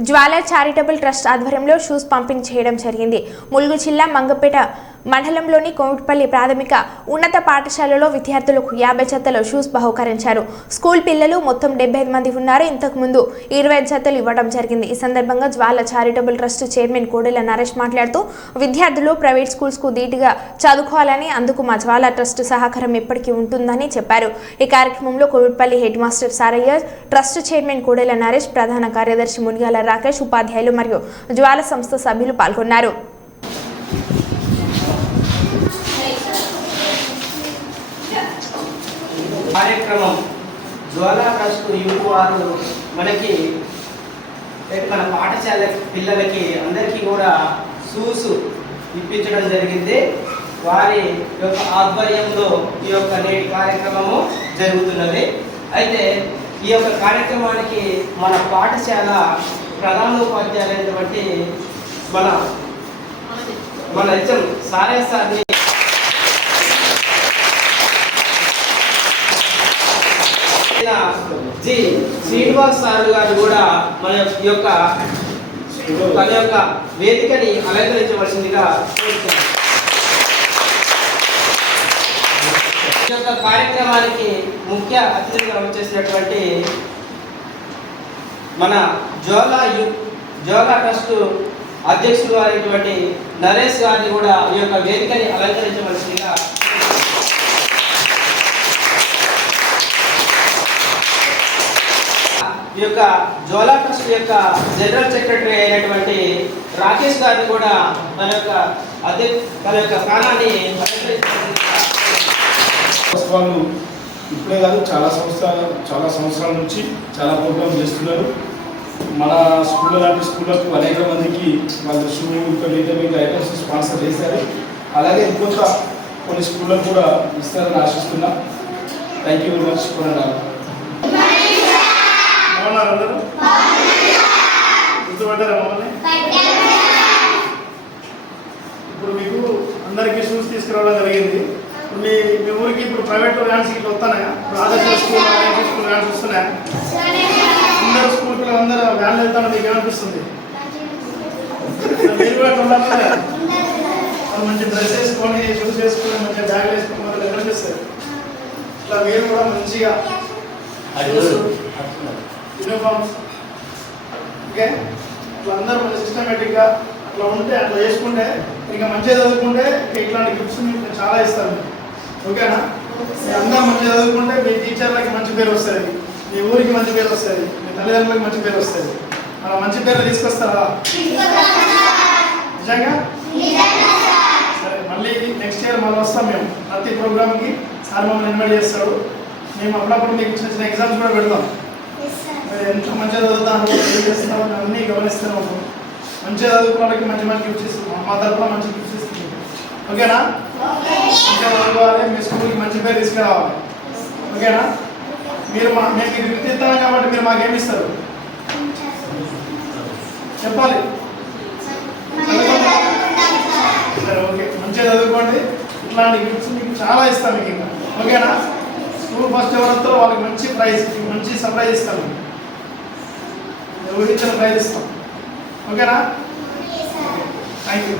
జ్వాల charitable trust ఆధ్వర్యంలో shoes పంపిణీ చేయడం జరిగింది. ములుగు జిల్లా మంగపేట మండలంలోని కోమిటిపల్లి ప్రాథమిక ఉన్నత పాఠశాలలో విద్యార్థులకు యాభై జతల షూస్ బహుకరించారు. స్కూల్ పిల్లలు మొత్తం డెబ్బై మంది ఉన్నారు. ఇంతకు ముందు ఇరవై జతలు ఇవ్వడం జరిగింది. ఈ సందర్భంగా Jwala charitable trust chairman Kodela Naresh మాట్లాడుతూ విద్యార్థులు ప్రైవేట్ స్కూల్స్కు ధీటుగా చదువుకోవాలని అందుకు మా జ్వాల ట్రస్ట్ సహకారం ఎప్పటికీ ఉంటుందని చెప్పారు. ఈ కార్యక్రమంలో Komitipalli head master Saraiah trust chairman Kodela Naresh ప్రధాన కార్యదర్శి మునిగాల రాకేష్ ఉపాధ్యాయులు మరియు జ్వాల సంస్థ సభ్యులు పాల్గొన్నారు. కార్యక్రమం జ్వాలా ట్రస్ట్ యూత్ వారు మనకి మన పాఠశాల పిల్లలకి అందరికీ కూడా షూస్ ఇప్పించడం జరిగింది. వారి యొక్క ఆధ్వర్యంలో ఈ యొక్క నేటి కార్యక్రమము జరుగుతున్నది. అయితే ఈ యొక్క కార్యక్రమానికి మన పాఠశాల ప్రధానోపాధ్యాయులైనటువంటి మన మన హెచ్ఎం సారే సార్ని జి శ్రీనివాస్ సార్ గారు కూడా మన యొక్క తన యొక్క వేదికని అలంకరించవలసిందిగా కోరుతున్నాను. ఈ యొక్క కార్యక్రమానికి ముఖ్య అతిథిగా వచ్చేసినటువంటి మన జోలా యు జోలా ట్రస్ట్ అధ్యక్షుడు అయినటువంటి నరేష్ గారిని కూడా ఈ యొక్క వేదికని అలంకరించవలసిందిగా ఈ యొక్క జోలా ట్రస్ట్ యొక్క జనరల్ సెక్రటరీ అయినటువంటి రాకేష్ గారిని కూడా తన యొక్క అదే తన యొక్క స్థానాన్ని వాళ్ళు ఇప్పుడే కాదు చాలా సంవత్సరాల చాలా సంవత్సరాల నుంచి చాలా ప్రోగ్రామ్ చేస్తున్నారు. మన స్కూల్ లాంటి స్కూళ్ళకు అనేక మందికి వాళ్ళు షూ ఇంకా ఐటమ్స్ స్పాన్సర్ చేశారు. అలాగే ఇంకొక కొన్ని స్కూళ్ళకు కూడా ఇస్తారని ఆశిస్తున్నా. థ్యాంక్ యూ వెరీ మచ్ కొనండి బాగున్నారు అందరూ? గుర్తుపడ్డారా మమ్మల్ని? ఇప్పుడు మీకు అందరికీ షూస్ తీసుకురావడం జరిగింది. మీ మీ ఊరికి ఇప్పుడు ప్రైవేట్ వ్యాన్స్ ఇట్లా వస్తున్నాయా? ఆదర్శ స్కూల్ ఆర్ఎంపీ స్కూల్ వ్యాన్స్ వస్తున్నాయా? అందరు స్కూల్ పిల్లలు అందరూ వ్యాన్లు వెళ్తాను మీకు ఏమనిపిస్తుంది? మీరు కూడా ఉండాలి మంచి డ్రెస్ వేసుకొని షూస్ వేసుకొని మంచిగా బ్యాగ్ వేసుకొని వాళ్ళు ఏమనిపిస్తుంది ఇట్లా మీరు కూడా మంచిగా యూనిఫామ్స్ ఓకే ఇట్లా అందరూ మన సిస్టమేటిక్గా అట్లా ఉంటే అట్లా చేసుకుంటే ఇంకా మంచిగా చదువుకుంటే ఇంకా ఇట్లాంటి గిఫ్ట్స్ మీకు నేను చాలా ఇస్తాను. ఓకేనా అందరూ మంచిగా చదువుకుంటే మీ టీచర్లకి మంచి పేరు వస్తుంది. మీ ఊరికి మంచి పేరు వస్తుంది. మీ తల్లిదండ్రులకి మంచి పేరు వస్తుంది. అలా మంచి పేరు తీసుకొస్తారా? నిజంగా? సరే మళ్ళీ నెక్స్ట్ ఇయర్ మళ్ళీ వస్తాం మేము. ప్రతి ప్రోగ్రామ్కి సార్ మమ్మల్ని ఇన్వైట్ చేస్తాడు. మేము అప్పుడప్పుడు మీకు చిన్న చిన్న ఎగ్జామ్స్ కూడా పెడతాం. మీరు ఎంత మంచిగా చదువుతాను ఏం చేస్తున్నావు అన్నీ గమనిస్తున్నాము మంచిగా చదువుకోవడానికి మంచి మంచి గిఫ్ట్స్ ఇస్తున్నాం. మా తరఫున మంచి గిఫ్ట్స్ ఇస్తున్నాం. ఓకేనా? మంచిగా చదువుకోవాలి మీ స్కూల్కి మంచి పేరు తీసుకురావాలి. ఓకేనా? మీరు మా మేము మీకు గిఫ్ట్ ఇస్తాను కాబట్టి మీరు మాకేమి ఇస్తారు? చెప్పాలి. సరే ఓకే. మంచిగా చదువుకోండి. ఇట్లాంటి గిఫ్ట్స్ మీకు చాలా ఇస్తాం మీకు ఇంకా. ఓకేనా? స్కూల్ ఫస్ట్ ఎవరితో వాళ్ళకి మంచి ప్రైజ్ మంచి సర్ప్రైజ్ ఇస్తాను ఊహించిన ప్రైజ్ ఇస్తాం. ఓకేనా? Thank you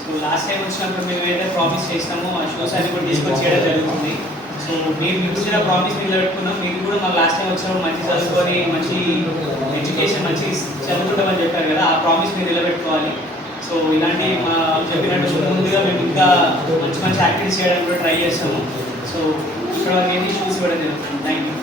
so last time వచ్చినప్పుడు మేము ఏదైతే ప్రామిస్ చేసినామో ఆ షోస్ అన్ని కూడా తీసుకొని చేయడం జరుగుతుంది. సో మీరు మీకు ఇచ్చిన ప్రామిస్ మీద పెట్టుకున్నాం. మీరు కూడా మా లాస్ట్ టైం వచ్చినప్పుడు మంచి చదువుకొని మంచి ఎడ్యుకేషన్ మంచి చదువుకుంటామని చెప్పారు కదా ఆ ప్రామిస్ మీరు నిలబెట్టుకోవాలి. సో ఇలాంటి మా చెప్పినట్టు ముందుగా మేము ఇంకా మంచి మంచి యాక్టివిటీస్ చేయడానికి కూడా ట్రై చేస్తాము. సో ఇక్కడ ఏంటి షూస్ కూడా జరుగుతుంది థ్యాంక్ యూ